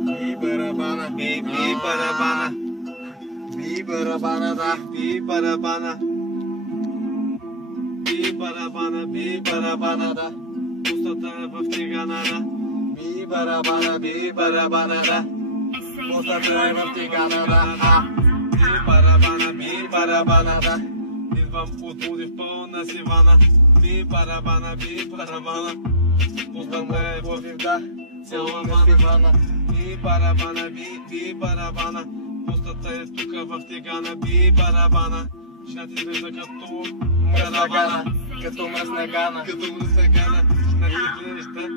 Би барабана, би барабана, би барабана, да, би барабана, би барабана, би барабана, да. Пустата е в тигана, да. Би барабана, да. Пустата е в тигана, да. Би барабана, да. Идвам от луди в пълна сивана. Би барабана, пустата е в вивда, цяла вана. Би барабана, пустата е тука в тигана. Би барабана, ще ти изглежда като мръсна гана, като мръсна гана, ще ти изглежда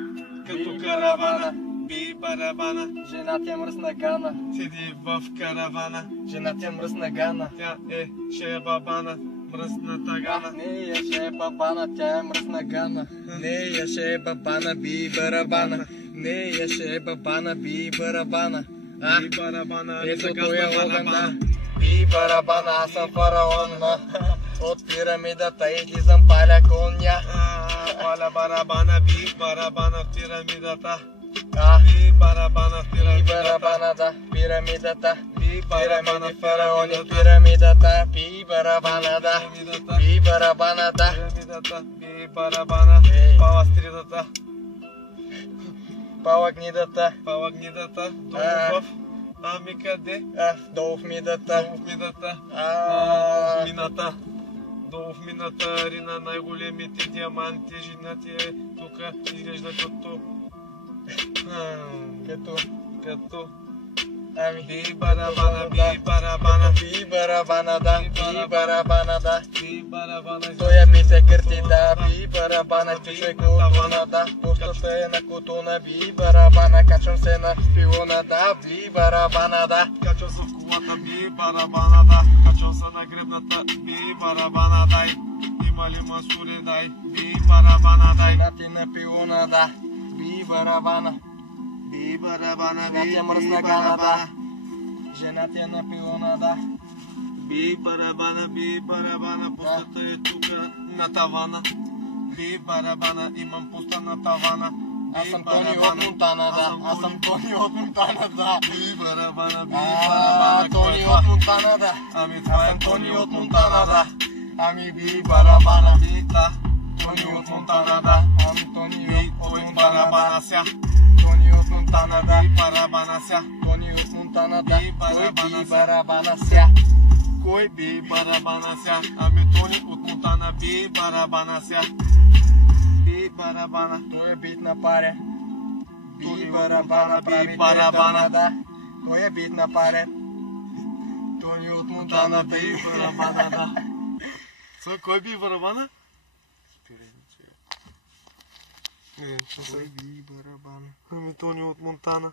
като каравана. Би барабана, жена ти е мръсна гана, седи в каравана. Жена ти е мръсна гана, тя е шебабана, мръсната гана. Не е шебабана, тя е мръсна гана. Не е шебабана, би барабана. Не е шебабана, би барабана. Би барабана, ето той е огън, да. Би барабана, аз съм фараон. От пирамидата излизам, паля коня. Паля барабана, би барабана в пирамидата. Би барабана в пирамидата, да, пирамидата. Пирамиди, фараони, пирамидата. Би барабана, да, би барабана, да. Би барабана, пала стридата. Пала гнидата. Долу в... Ами къде? Долу в мидата. Долу в мината, рина най-големите диаманти. Жена ти е тука, изглежда като... Ами би барабана, да. Той е би се кърти, да. Би барабана, чучай котона, да. Пустата е на котона. Би барабана, качвам се на пилона, да. Би барабана, да. Качвам се в колата. Би барабана, да. Качвам се на гребната. Би барабана, дай. Има ли масури, дай. Би барабана, дай. На ти на пилона, да. Би барабана. Жена ти е мръсна гана, да. Жена ти е на пилона, да. Би барабана, пустата е тука на тавана. Би барабана, имам пуста на тавана. Аз съм Тони от Монтана, да. Би барабана, Тони от Монтана, да. Ами това е Тони от Монтана, да. Ами би барабана, да. Тони от Монтана, да. Ами Тони от барабана ся. Монтана, да. Барабана ся. Тони от Монтана, да. Кой би барабана ся? Кой би барабана ся? Ами Тони от Монтана. Би барабана ся. Би барабана. Той е бит на паре. Би барабана, прави барабана, да. Той е бит на паре. Тони от Монтана. Би барабана, да. Кой би барабана? Кой би барабана? Ами Тони от Монтана.